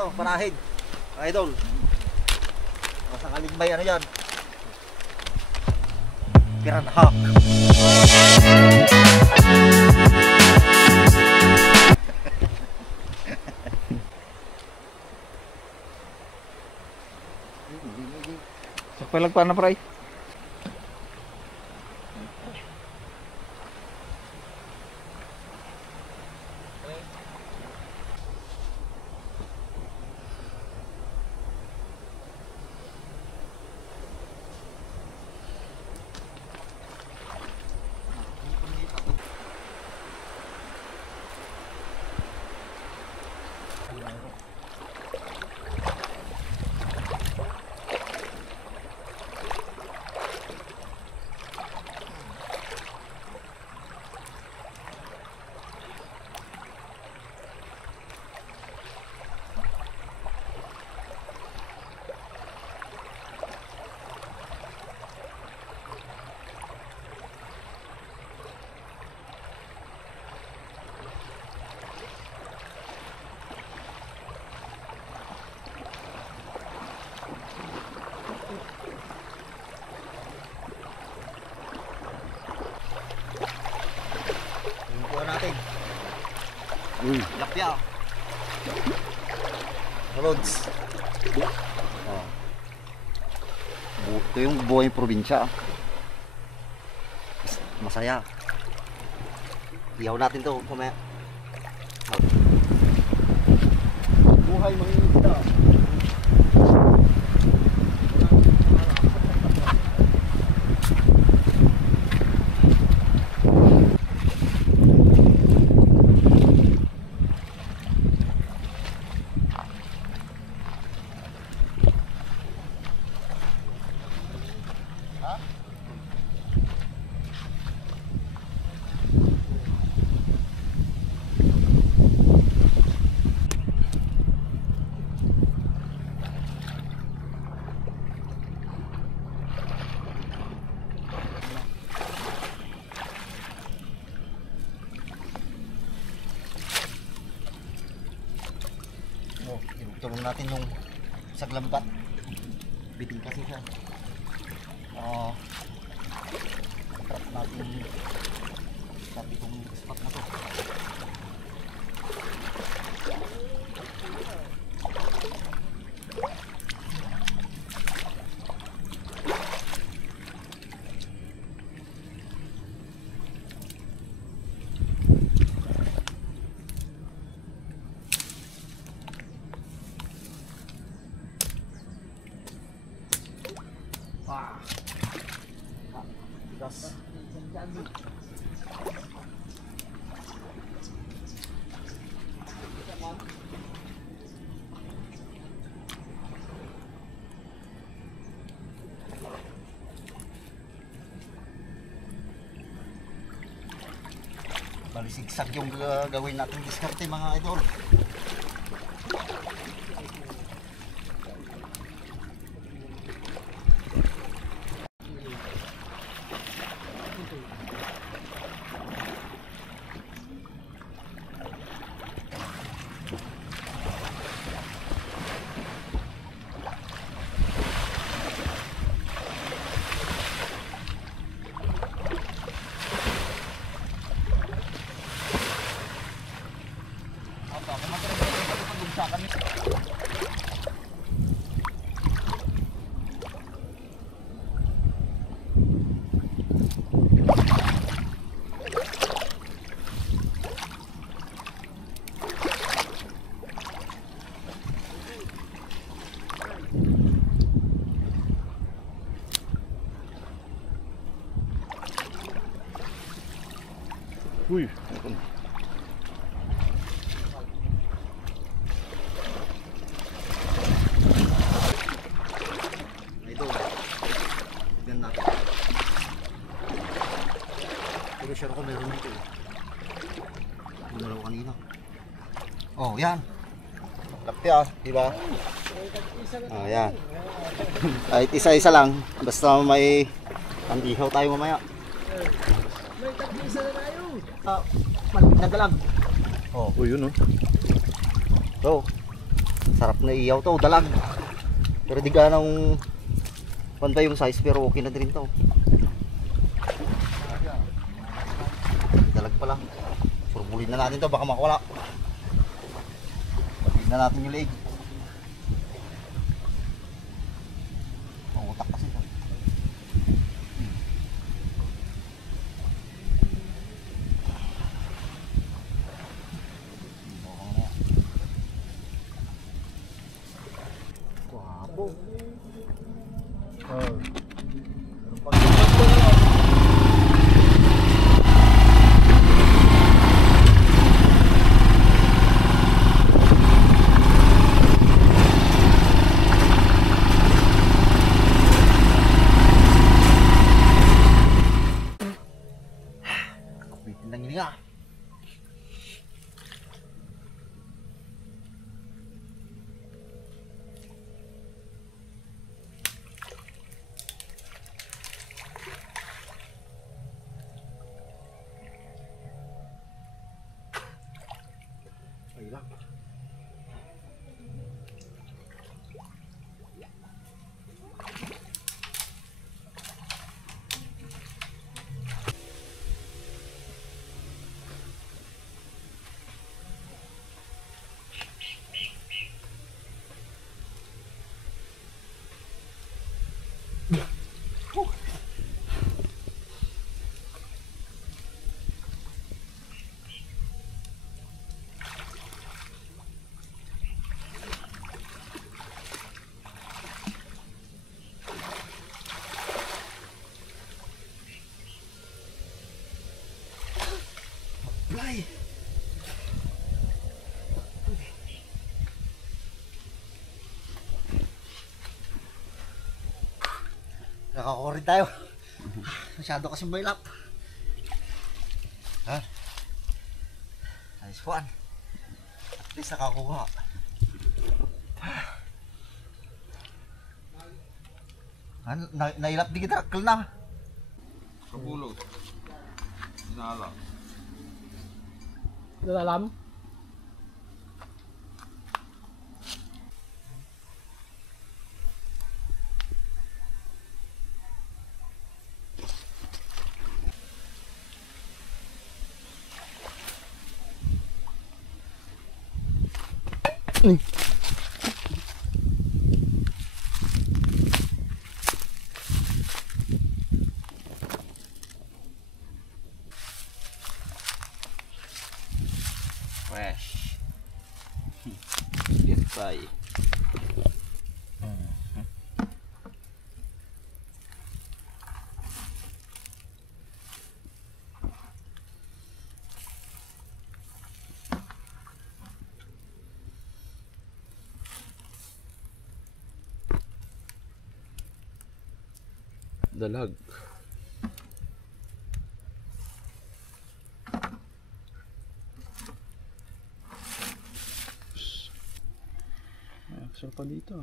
ano, parahid. Idol. Sa Kaligbay, ano yan? Piranha. Sakpalag pa na, Pray. Lapya. Roads. Oh. Ito yung buhay probinsya. Masaya. Ihaw natin to kumaya. Buhay mangingisda. Tulong natin yung saglambat. Biting kasi siya. Trap natin sabi kong spot na to. Gas. Bali sigsag yung gawin natin diskarte mga idol. Uy, ito, tignan natin. Pero sure ko meron dito. Tumalaw kanina. Oh, yan. Lapya, diba? Ah, yan. Kahit isa-isa lang. Basta may pandihaw tayo mamaya. May tag-isa na tayo. Malapit na galag. Oh, yun oh. So, Sarap na iyaw to, dalag. Pero di ganang pantay yung size, pero okay na din to. Dalag pala. Surbulin na natin to, baka makawala. Pagin na natin yung leg. Pangutak kasi to. Guwapo. Bitin lang ini nga. Ay lang. Ay. Nakakurin tayo. Masyado kasi mailap. Ha? Nice one. At least nakakuha. Nailap din kita. Akal na. Kapulot. Sinala. Dalam. Fresh. Get by. Dalag. May aksyon pa dito.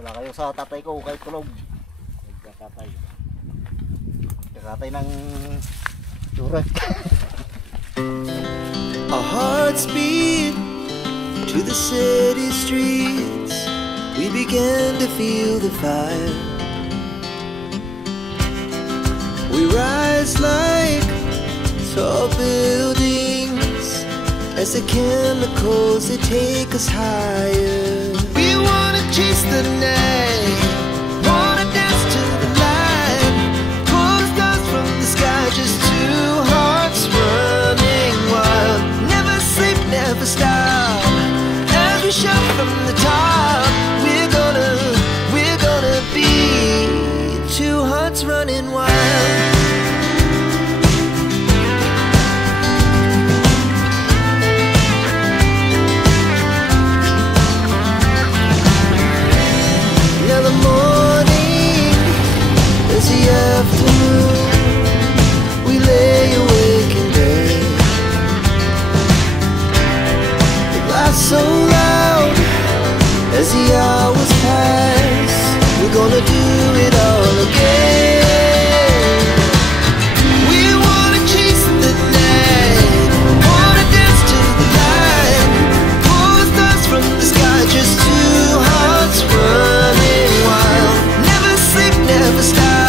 Wala kayo sa tatay ko kahit tulog. Nagkakatay. Nagkakatay ng turat. Our hearts beat to the city streets. We began to feel the fire. We rise like tall buildings as the chemicals they take us higher. We wanna chase the night, wanna dance to the light, pull stars from the sky, just two hearts running wild. Never sleep, never stop. shot from the top. We're gonna be two hearts running wild. Now the morning is the afternoon. We lay awake in bed. It laughs so loud as the hours pass. We're gonna do it all again. We wanna chase the night, wanna dance to the light, pull the stars from the sky, just two hearts running wild. Never sleep, never stop.